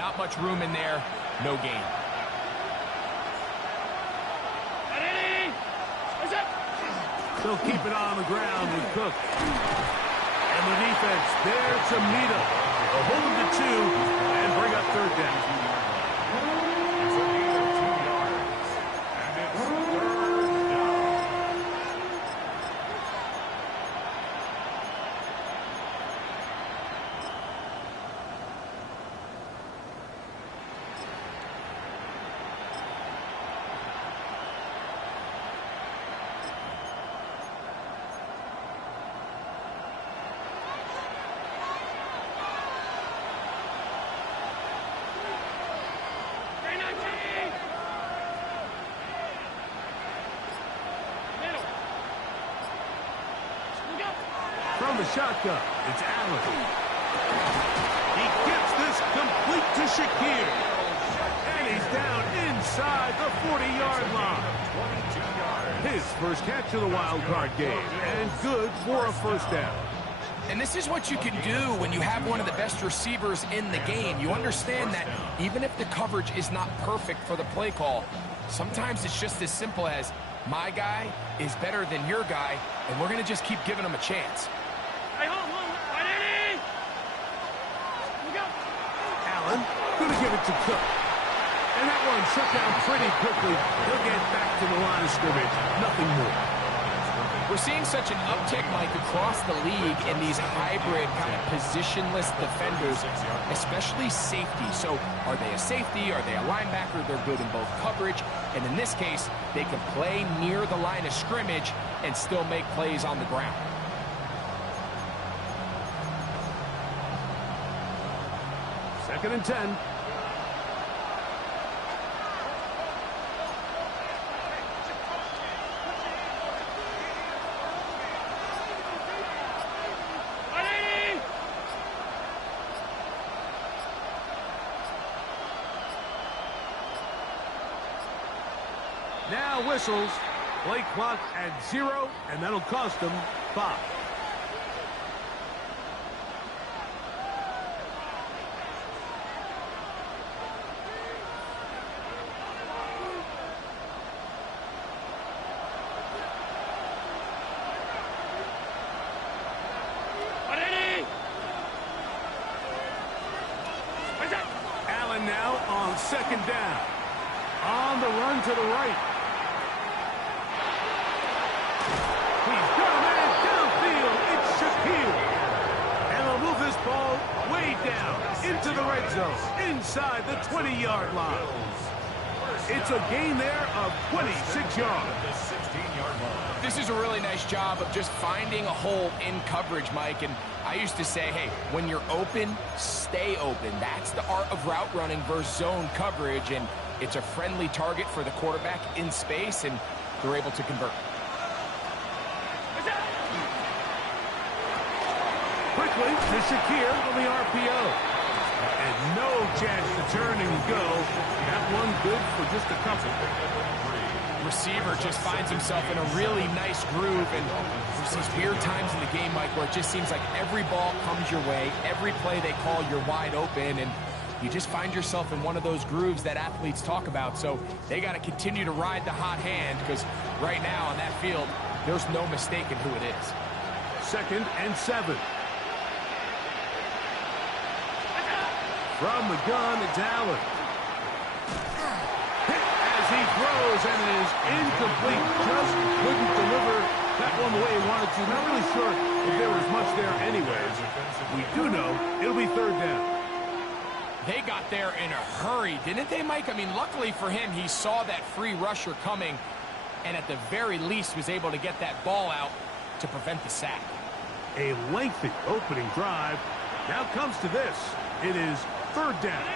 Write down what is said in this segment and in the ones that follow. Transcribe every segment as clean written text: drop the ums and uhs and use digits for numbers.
Not much room in there, no gain. They'll keep it on the ground with Cook. And the defense there to meet him. They'll hold him to 2 and bring up third down. From the shotgun, it's Allen. He gets this complete to Shakir. And he's down inside the 40-yard line. His first catch of the wild card game, and good for a first down. And this is what you can do when you have one of the best receivers in the game. You understand that even if the coverage is not perfect for the play call, sometimes it's just as simple as, my guy is better than your guy, and we're going to just keep giving him a chance. Allen, going to give it to Cook. And that one shut down pretty quickly. He'll get back to the line of scrimmage. Nothing more. We're seeing such an uptick, Mike, across the league in these hybrid kind of positionless defenders, especially safety. So are they a safety? Are they a linebacker? They're good in both coverage. And in this case, they can play near the line of scrimmage and still make plays on the ground. Second and 10. Now whistles. Play clock at 0, and that'll cost them 5. Allen now on second down. On the run to the right. He's got a man downfield. It's Shakir. And they'll move this ball way down into the red zone, inside the 20-yard line. It's a gain there of 26 yards. This is a really nice job of just finding a hole in coverage, Mike. And I used to say, hey, when you're open, stay open. That's the art of route running versus zone coverage. And it's a friendly target for the quarterback in space, and they're able to convert. Quickly to Shakir on the RPO. And no chance to turn and go. That one good for just a couple. Receiver just finds himself in a really nice groove, and there's these weird times in the game, Mike, where it just seems like every ball comes your way, every play they call, you're wide open, and you just find yourself in one of those grooves that athletes talk about. So they got to continue to ride the hot hand, because right now on that field, there's no mistaking who it is. Second and 7. From the gun, it's Allen. Hit as he throws, and it is incomplete. Just couldn't deliver that one the way he wanted to. Not really sure if there was much there anyways. We do know it'll be third down. They got there in a hurry, didn't they, Mike? I mean, luckily for him, he saw that free rusher coming, and at the very least was able to get that ball out to prevent the sack. A lengthy opening drive. Now comes to this. It is third down.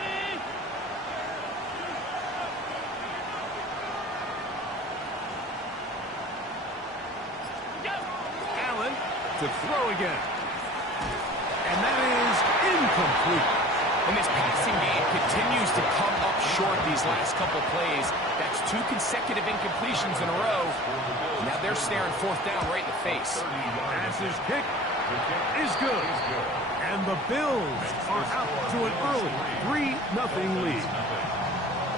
Allen to throw again. And that is incomplete. And this passing game continues to come up short these last couple plays. That's 2 consecutive incompletions in a row. Now they're staring fourth down right in the face. Pass is kicked. is good. And the Bills are out to an early 3-0 lead.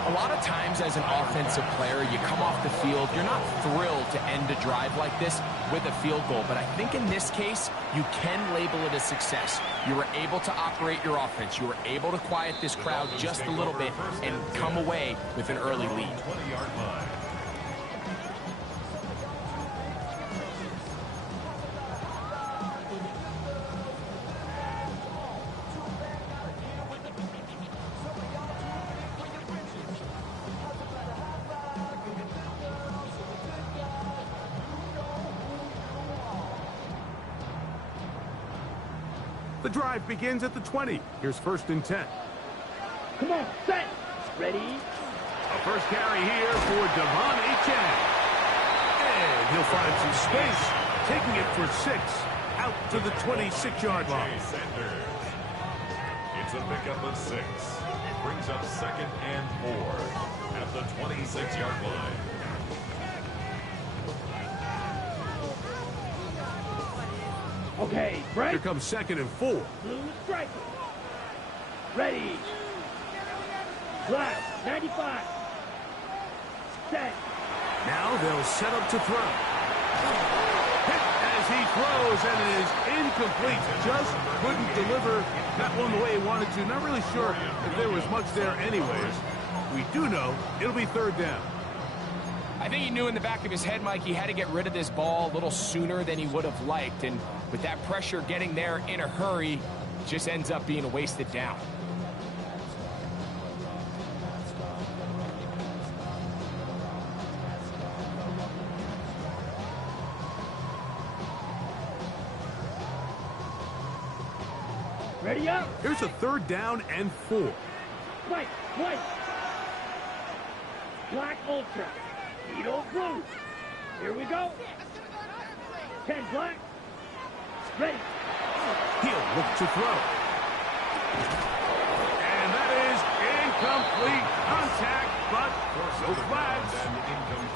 A lot of times as an offensive player, you come off the field, you're not thrilled to end a drive like this with a field goal. But I think in this case, you can label it a success. You were able to operate your offense. You were able to quiet this crowd just a little bit and come away with an early lead. The drive begins at the 20. Here's 1st and 10. Come on, set, ready. A first carry here for Devon Achane. And he'll find some space, taking it for 6, out to the 26-yard line. It's a pickup of 6. Brings up 2nd and 4 at the 26-yard line. Okay, break. Here comes 2nd and 4. Blue striker. Ready. Black, 95. Set. Now they'll set up to throw. Hit as he throws, and it is incomplete. Just couldn't deliver that one the way he wanted to. Not really sure if there was much there anyways. We do know it'll be 3rd down. I think he knew in the back of his head, Mike, he had to get rid of this ball a little sooner than he would have liked. And with that pressure getting there in a hurry, it just ends up being a wasted down. Ready up. Here's a 3rd down and 4. White, white. Black ultra. Beetle blue. Here we go. 10 black. Ready. He'll look to throw. And that is incomplete contact, but no flags.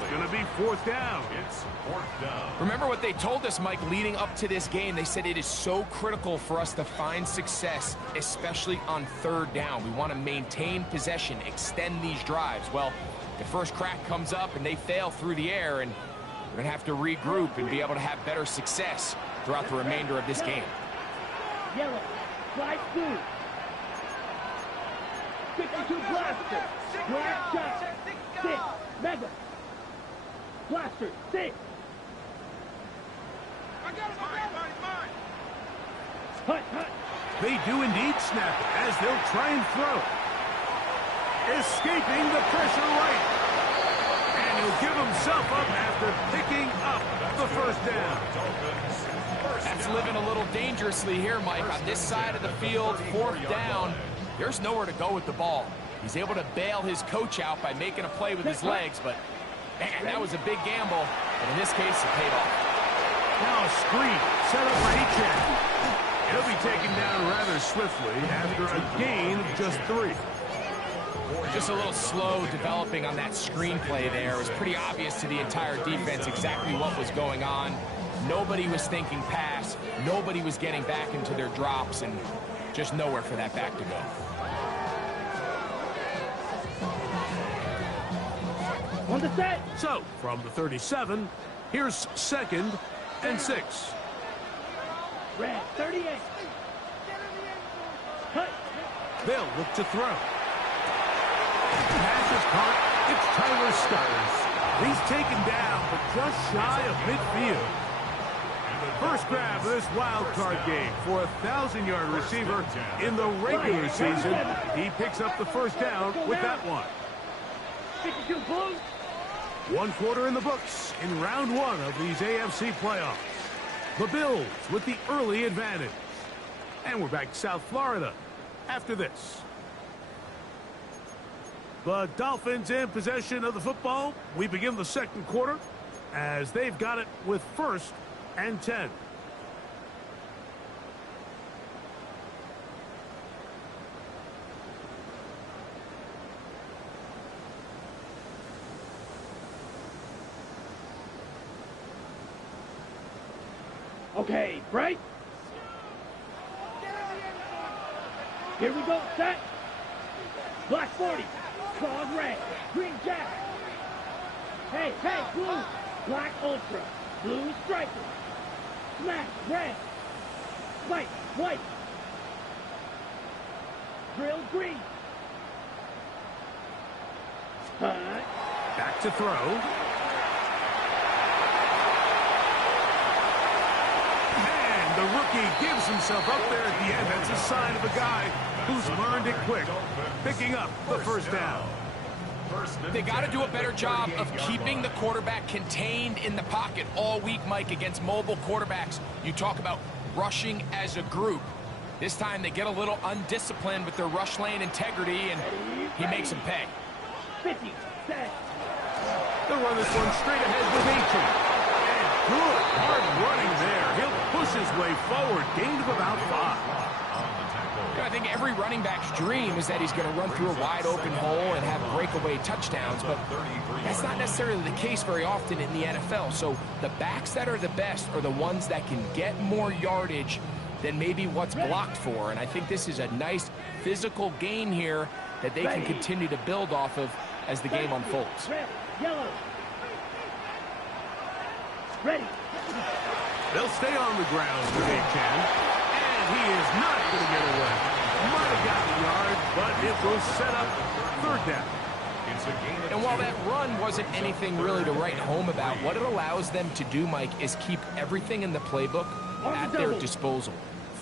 It's going to be 4th down. It's 4th down. Remember what they told us, Mike, leading up to this game. They said it is so critical for us to find success, especially on 3rd down. We want to maintain possession, extend these drives. Well, the first crack comes up and they fail through the air, and we're going to have to regroup and be able to have better success throughout the remainder of this game. Yellow. Black blue. 52 blaster. Black shot. 6. Mega. Blaster. 6. Hut, hut. They do indeed snap it as they'll try and throw. Escaping the pressure right. And he'll give himself up after picking up the 1st down. That's living a little dangerously here, Mike. On this side of the field, 4th down, there's nowhere to go with the ball. He's able to bail his coach out by making a play with his legs, but man, that was a big gamble. But in this case, it paid off. Now a screen set up for Achane. He'll be taken down rather swiftly after a gain of just 3. Just a little slow developing on that screenplay there. It was pretty obvious to the entire defense exactly what was going on. Nobody was thinking pass. Nobody was getting back into their drops, and just nowhere for that back to go. On the set. So, from the 37, here's 2nd and 6. Red, 38. Hut. They'll look to throw. Pass is caught. It's Tyler Scott. He's taken down, but just shy of midfield. First grab of this wild card game for a 1,000-yard receiver in the regular season. He picks up the 1st down with that one. 52 blue. 1 quarter in the books in round 1 of these AFC playoffs. The Bills with the early advantage. And we're back to South Florida after this. The Dolphins in possession of the football. We begin the 2nd quarter as they've got it with 1st and 10. Okay, break. Here we go. Set. Black 40. Claws red. Green jack. Hey, hey, blue. Black ultra. Blue striker. Smash red. Spike white. Drill green. Hut. Back to throw. And the rookie gives himself up there at the end. That's a sign of a guy who's learned it quick, picking up the first down. They got to do a better job of keeping the quarterback contained in the pocket all week, Mike, against mobile quarterbacks. You talk about rushing as a group. This time they get a little undisciplined with their rush lane integrity, and he makes them pay. 50, set. They'll run this one straight ahead with Aiken. And good, hard running there. He'll push his way forward. Gain of about 5. I think every running back's dream is that he's going to run through a wide open hole and have breakaway touchdowns, but that's not necessarily the case very often in the NFL. So the backs that are the best are the ones that can get more yardage than maybe what's blocked for. And I think this is a nice physical gain here that they can continue to build off of as the game unfolds. Red, yellow. Ready. They'll stay on the ground if they can. And he is not going to get away. Might have got the yard, but it will set up third down. And while that run wasn't anything really to write home about, what it allows them to do, Mike, is keep everything in the playbook at their disposal.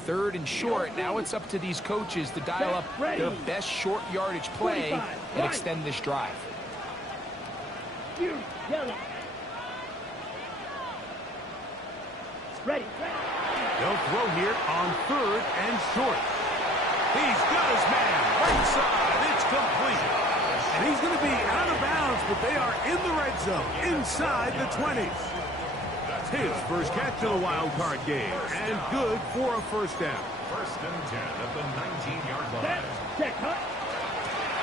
Third and short, now it's up to these coaches to dial up their best short yardage play and extend this drive. Yellow. Ready. They'll throw here on third and short. He's got his man right side. It's complete. And he's going to be out of bounds, but they are in the red zone, inside the 20s. His first catch of the wild card game, and good for a first down. First and 10 at the 19-yard line. Check, hut.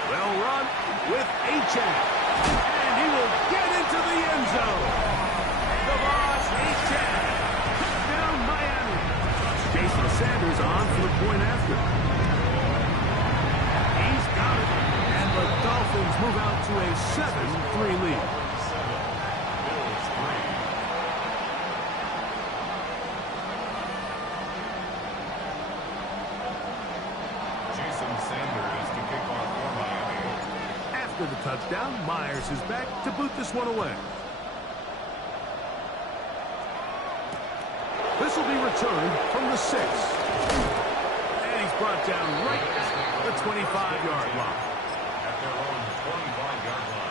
Well run with Achane. And he will get into the end zone. The boss, Achane. Touchdown, Miami. Jason Sanders on for the point after. He's got it. And the Dolphins move out to a 7-3 lead. After the touchdown, Myers is back to boot this one away. This will be returned from the 6. And he's brought down right at the 25-yard line. At their own 25-yard line.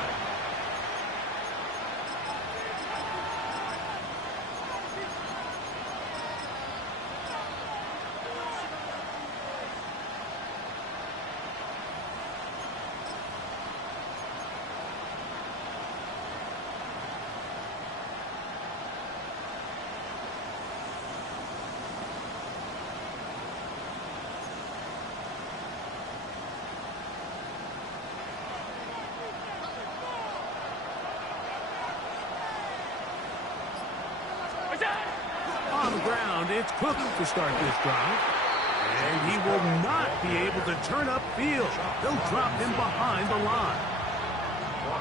On the ground, it's Cook to start this drive. And he will not be able to turn upfield. They'll drop him behind the line.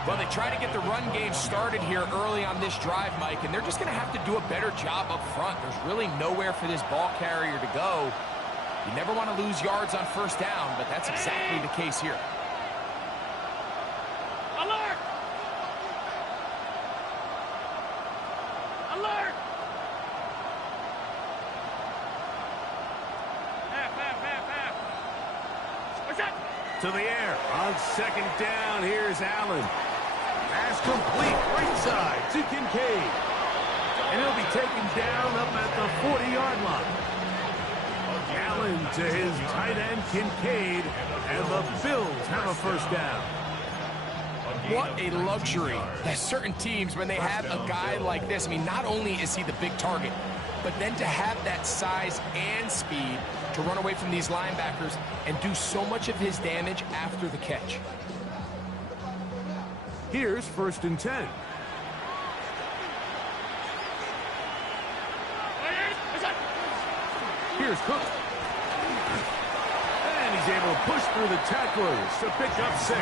Well, they try to get the run game started here early on this drive, Mike, and they're just going to have to do a better job up front. There's really nowhere for this ball carrier to go. You never want to lose yards on first down, but that's exactly the case here. Alert! Alert! What's that? To the air. On second down, here's Allen. Pass complete right side to Kincaid. And he'll be taken down up at the 40-yard line. Allen to his tight end, Kincaid. And the Bills have a first down. What a luxury. There's certain teams, when they have a guy like this, I mean, not only is he the big target, but then to have that size and speed to run away from these linebackers and do so much of his damage after the catch. Here's first and 10. Here's Cook. And he's He's able to push through the tacklers to pick up 6.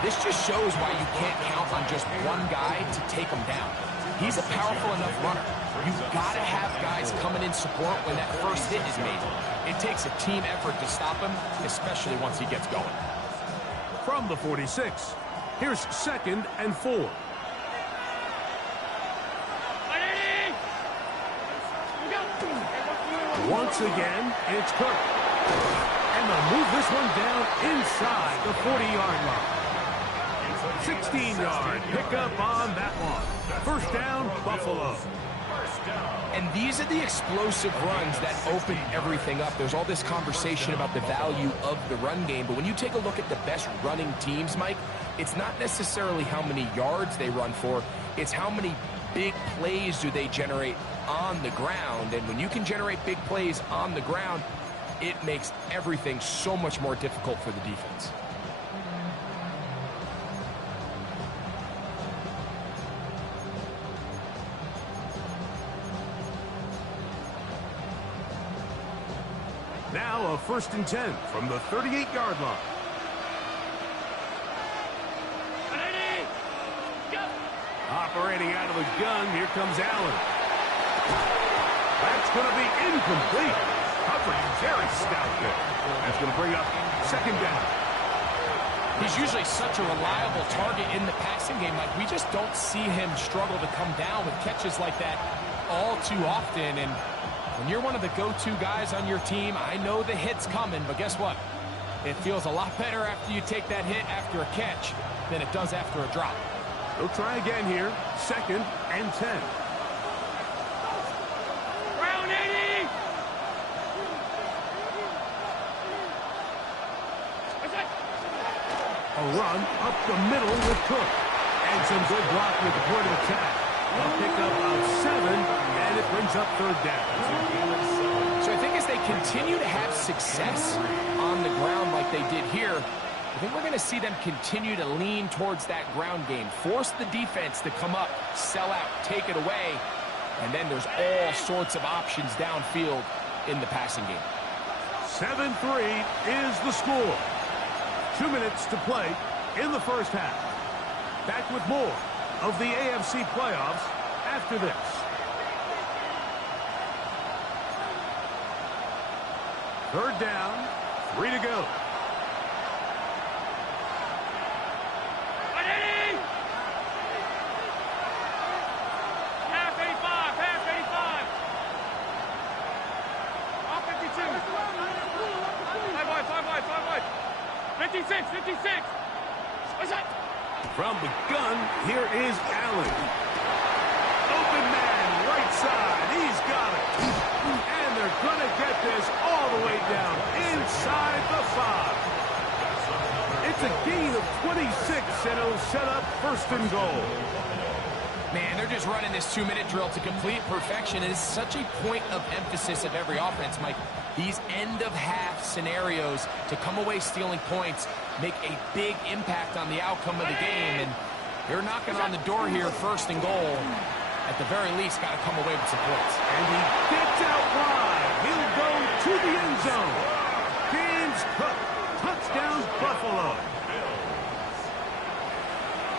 This just shows why you can't count on just one guy to take him down. He's a powerful enough runner. You've got to have guys coming in support when that first hit is made. It takes a team effort to stop him, especially once he gets going. From the 46, here's 2nd and 4. Once again, it's Kirk. And they'll move this one down inside the 40-yard line. 16-yard pickup on that one. First down, Buffalo. And these are the explosive runs that open everything up. There's all this conversation about the value of the run game, but when you take a look at the best running teams, Mike, it's not necessarily how many yards they run for, it's how many big plays do they generate on the ground. And when you can generate big plays on the ground, it makes everything so much more difficult for the defense. Now a 1st and 10 from the 38-yard line. Operating out of the gun, here comes Allen. That's going to be incomplete. Coverage very stout there. That's going to bring up 2nd down. He's usually such a reliable target in the passing game. Like, we just don't see him struggle to come down with catches like that all too often. And when you're one of the go-to guys on your team, I know the hit's coming, but guess what? It feels a lot better after you take that hit after a catch than it does after a drop. They'll try again here. 2nd and 10. Round 80! A run up the middle with Cook. And some good block with the point of attack. They'll pick up about 7, and it brings up 3rd down. So I think as they continue to have success on the ground like they did here, I think we're going to see them continue to lean towards that ground game. Force the defense to come up, sell out, take it away, and then there's all sorts of options downfield in the passing game. 7-3 is the score. 2 minutes to play in the first half. Back with more of the AFC playoffs after this. Third down, 3 to go. Half 85. Off 52. 5 wide. 56. What's that? From the gun, here is Allen. Open man, right side. He's got it. And they're going to get this all the way down inside the 5. It's a gain of 26, and it'll set up 1st and goal. Man, they're just running this 2-minute drill to complete perfection. It is such a point of emphasis of every offense, Mike. These end-of-half scenarios to come away stealing points make a big impact on the outcome of the game. And they're knocking on the door here, 1st and goal. At the very least, got to come away with some points. And he gets out wide. He'll go to the end zone. James Cook, touchdown Buffalo.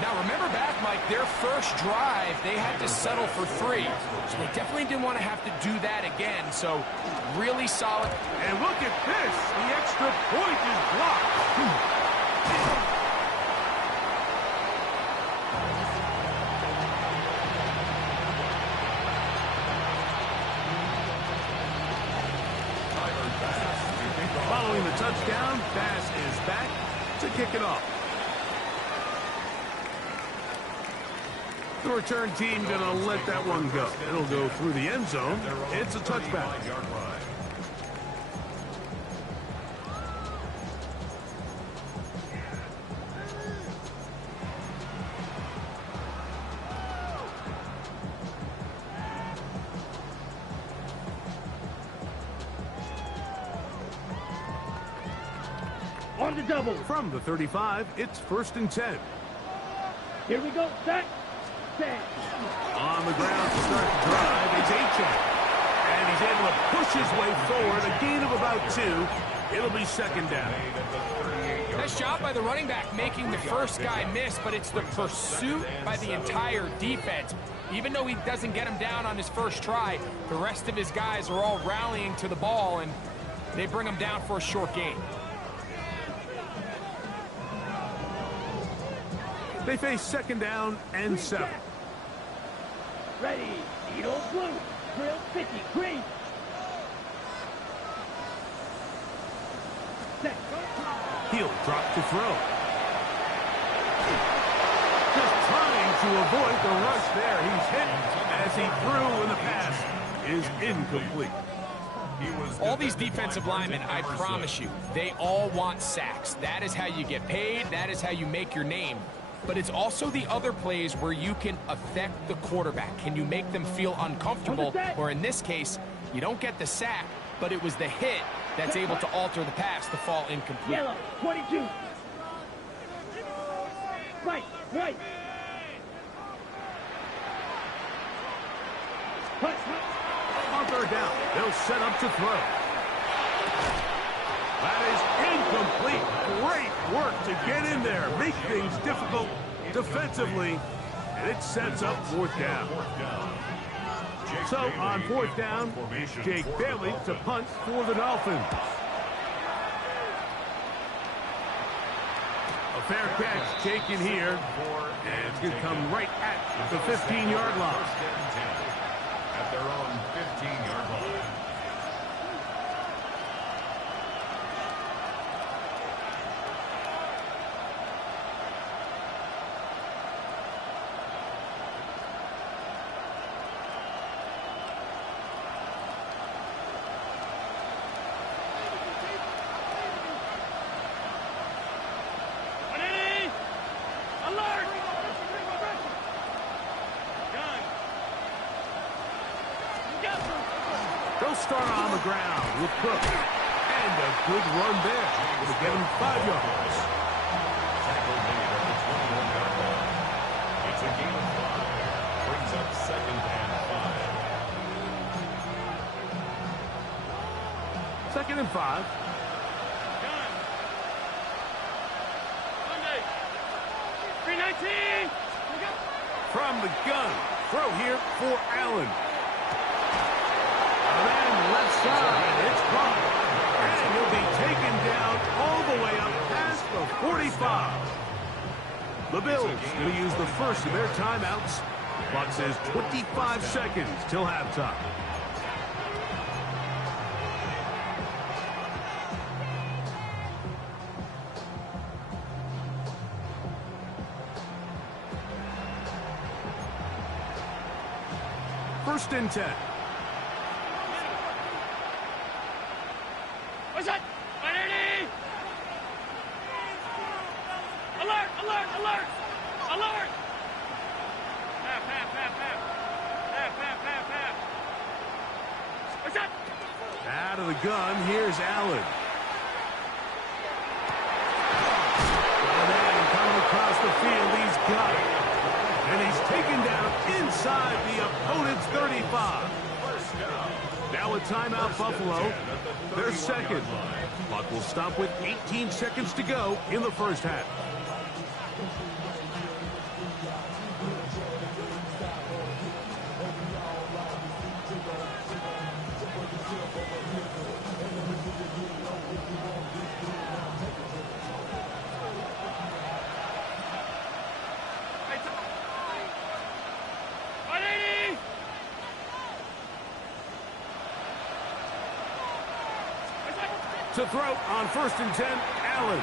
Now, remember back, Mike, their first drive, they had to settle for 3. So they definitely didn't want to have to do that again. So, really solid. And look at this. The extra point is blocked. Following the touchdown, Bass is back to kick it off. The return team going to let that one go. It'll go through the end zone. It's a touchback. On the double. From the 35, it's 1st and 10. Here we go. Set. On the ground to start the drive, it's Achane. And he's able to push his way forward, a gain of about 2. It'll be second down. Nice job by the running back making the first guy miss, but it's the pursuit by the entire defense. Even though he doesn't get him down on his first try, the rest of his guys are all rallying to the ball, and they bring him down for a short gain. They face second down and 7. Ready, Eagle blue, drill 50, green. Set. He'll drop to throw. Just trying to avoid the rush there. He's hit as he threw, and the pass is incomplete. All these defensive linemen, I promise you, they all want sacks. That is how you get paid. That is how you make your name. But it's also the other plays where you can affect the quarterback. Can you make them feel uncomfortable? Or in this case, you don't get the sack, but it was the hit that's able to alter the pass to fall incomplete. Yellow, 22. Right. On third down, they'll set up to throw. That is incomplete. Great work to get in there, make things difficult defensively, and it sets up fourth down. So on fourth down, Jake Bailey to punt for the Dolphins. A fair catch taken here, and it's going to come right at the 15-yard line. At their own 15-yard line. They'll start on the ground with Cook. And a good run there. It'll get him 5 yards. Tackle made at the 21-yard line. It's a gain of 5. Brings up second and 5. Second and 5. Monday. 319. From the gun. Throw here for Allen. And left side, it's caught. And he'll be taken down all the way up past the 45. The Bills going to use the first of their timeouts. Clock says 25 seconds till halftime. First and 10. What's that? 180! Alert! Alert! Alert! Alert! Half. What's that? Out of the gun, here's Allen. And coming across the field, he's got it. And he's taken down inside the opponent's 35. Now a timeout, Buffalo. Their second. Clock will stop with 18 seconds to go in the first half. To throw on first and 10, Allen.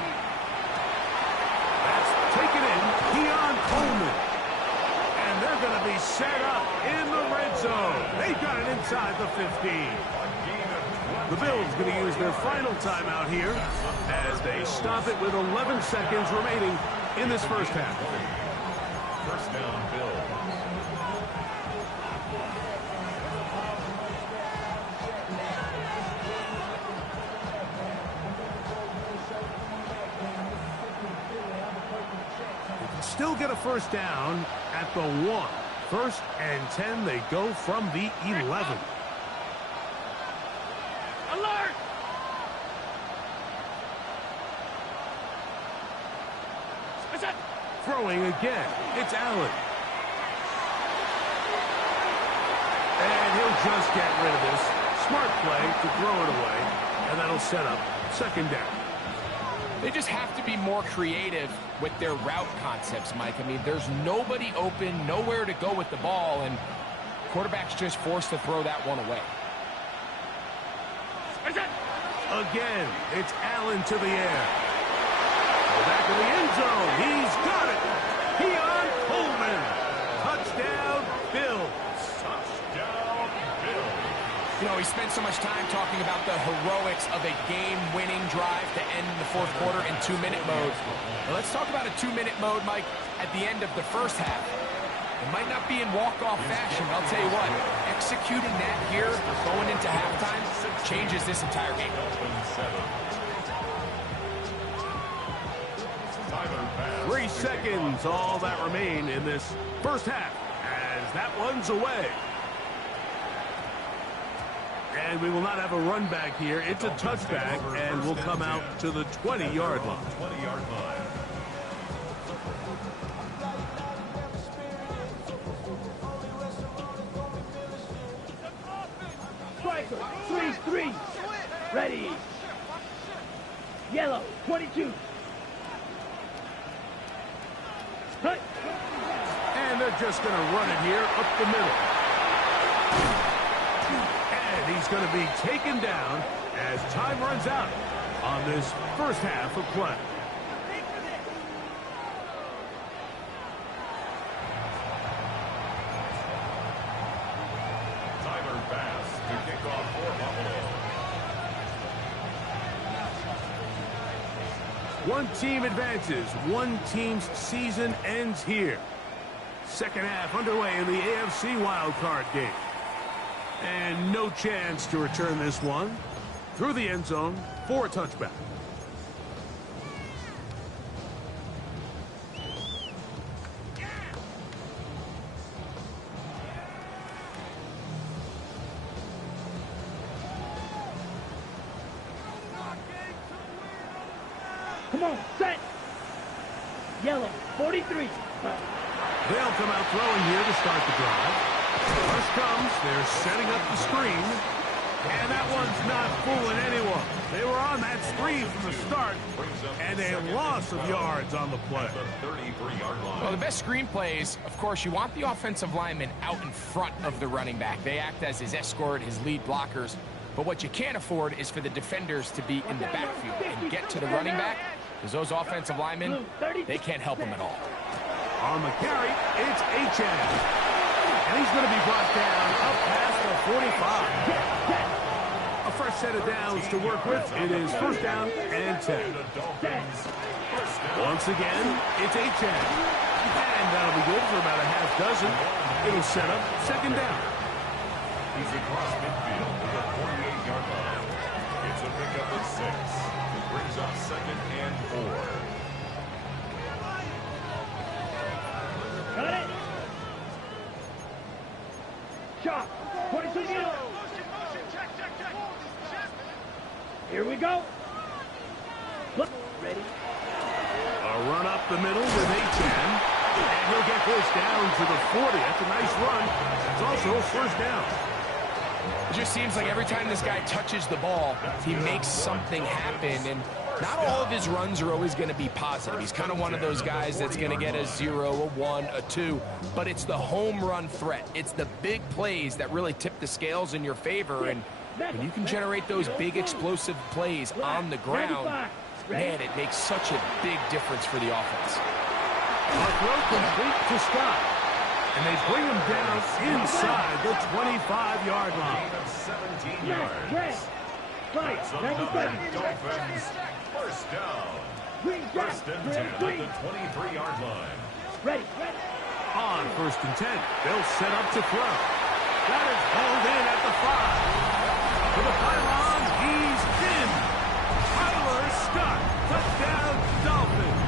That's taken in, Keon Coleman. And they're going to be set up in the red zone. They've got it inside the 15. The Bills going to use their final timeout here as they stop it with 11 seconds remaining in this first half. First down, Bills. Still get a first down at the 1. First and 10, they go from the 11. Alert! Throwing again. It's Allen. And he'll just get rid of this. Smart play to throw it away. And that'll set up second down. They just have to be more creative with their route concepts, Mike. I mean, there's nobody open, nowhere to go with the ball, and quarterback's just forced to throw that one away. Again, it's Allen to the air. Back in the end zone. He's got it. Keon Coleman. Touchdown, Bills. Touchdown, Bills. You know, he spent so much time talking about the heroics of a game-winning drive to end the fourth quarter in 2-minute mode. Now, let's talk about a 2-minute mode, Mike, at the end of the first half. It might not be in walk-off fashion, but I'll tell you what, executing that here, going into halftime, changes this entire game. 3 seconds, all that remain in this first half, as that one's away. And we will not have a run back here. It's a touchback, and we'll come out to the 20-yard line. 20-yard line. Striker, 3-3. Ready. Yellow, 22. Hut. And they're just going to run it here up the middle. And he's going to be taken down as time runs out on this first half of play. Tyler Bass to kick off for Buffalo. One team advances. One team's season ends here. Second half underway in the AFC wildcard game. And no chance to return this one through the end zone for a touchback. Come on, set. Yellow, 43. They'll come out throwing here to start the drive. First comes, they're setting up the screen. And that one's not fooling anyone. They were on that screen from the start. And a loss of yards on the play. The 33-yard line. Well, the best screen plays, of course, you want the offensive lineman out in front of the running back. They act as his escort, his lead blockers. But what you can't afford is for the defenders to be in the backfield and get to the running back, because those offensive linemen, they can't help him at all. On the carry, it's Achane. And he's going to be brought down up past the 45. A fresh set of downs to work with. It is first down and 10. Once again, it's Achane. And that'll be good for about a half dozen. It'll set up second down. He's across midfield to the 48-yard line. It's a pickup of 6. Brings up second and 4. Got it. Shot. 22 yards. Here we go. Ready. A run up the middle with Achane. And he'll get this down to the 40. That's a nice run. It's also a first down. It just seems like every time this guy touches the ball, he makes something happen, and not all of his runs are always going to be positive. He's kind of one of those guys that's going to get a 0, a 1, a 2, but it's the home run threat. It's the big plays that really tip the scales in your favor, and when you can generate those big explosive plays on the ground, man, it makes such a big difference for the offense. A throw complete to Scott. And they bring him down inside the 25-yard line. 17 yards. Right. That's a Dolphins first down. First and 10 at the 23-yard line. Ready. On first and 10, they'll set up to throw. That is hauled in at the 5. To the pylon, he's in. Tyler Scott, touchdown Dolphins.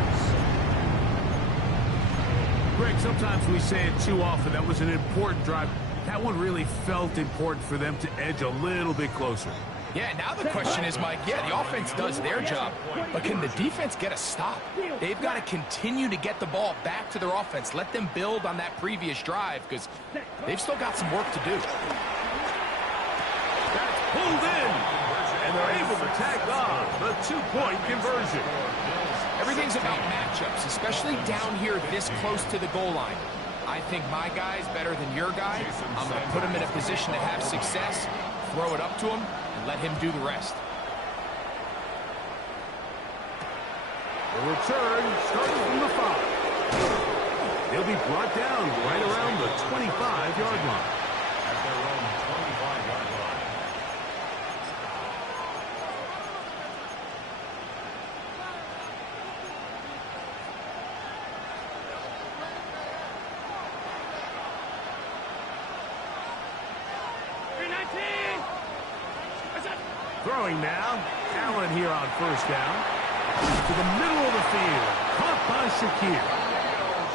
Greg, sometimes we say it too often. That was an important drive. That one really felt important for them to edge a little bit closer. Yeah, now the question is, Mike, yeah, the offense does their job, but can the defense get a stop? They've got to continue to get the ball back to their offense. Let them build on that previous drive because they've still got some work to do. That's pulled in, and they're able to tag on the two-point conversion. Everything's about matchups, especially down here this close to the goal line. I think my guy's better than your guy. I'm going to put him in a position to have success, throw it up to him, and let him do the rest. The return starts from the 5. They'll be brought down right around the 25-yard line. At their own 25-yard line. Throwing now. Allen here on first down. To the middle of the field. Caught by Shakir.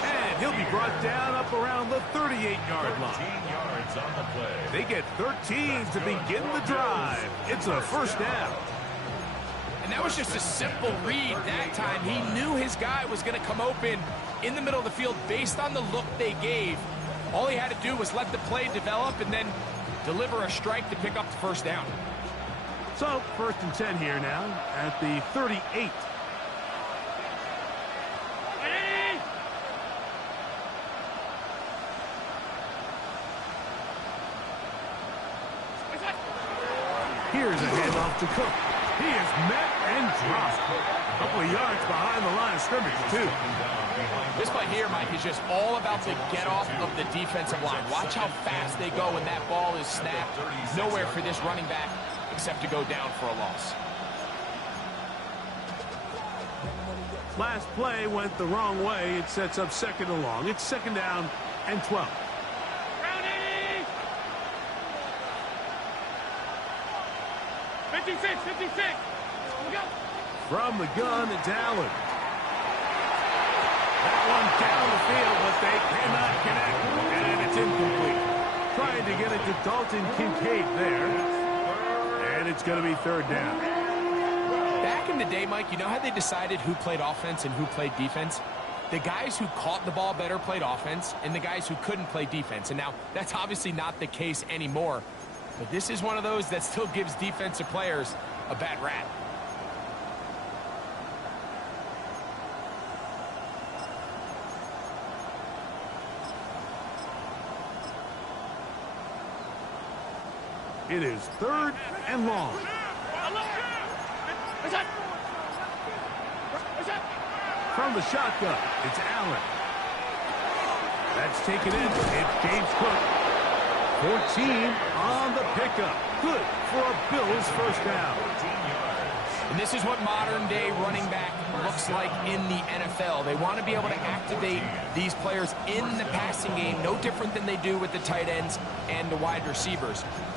And he'll be brought down up around the 38-yard line. 13 yards on the play. They get 13 to begin the drive. It's a first down. And that was just a simple read that time. He knew his guy was going to come open in the middle of the field based on the look they gave. All he had to do was let the play develop and then deliver a strike to pick up the first down. So, first and 10 here now at the 38. Here's a handoff to Cook. He is met and dropped. A couple of yards behind the line of scrimmage, too. This play here, Mike, is just all about the get-off of the defensive line. Watch how fast they go when that ball is snapped. Nowhere for this running back except to go down for a loss. Last play went the wrong way. It sets up second and long. It's second down and 12. From the gun, it's Allen. That one down the field, but they cannot connect. And it's incomplete. Trying to get it to Dalton Kincaid there. And it's going to be third down. Back in the day, Mike, you know how they decided who played offense and who played defense? The guys who caught the ball better played offense, and the guys who couldn't play defense. And now, that's obviously not the case anymore. But this is one of those that still gives defensive players a bad rap. It is third and long. From the shotgun, it's Allen. That's taken in. It's James Cook. 14 on the pickup. Good for a Bills first down. And this is what modern-day running back looks like in the NFL. They want to be able to activate these players in the passing game, no different than they do with the tight ends and the wide receivers.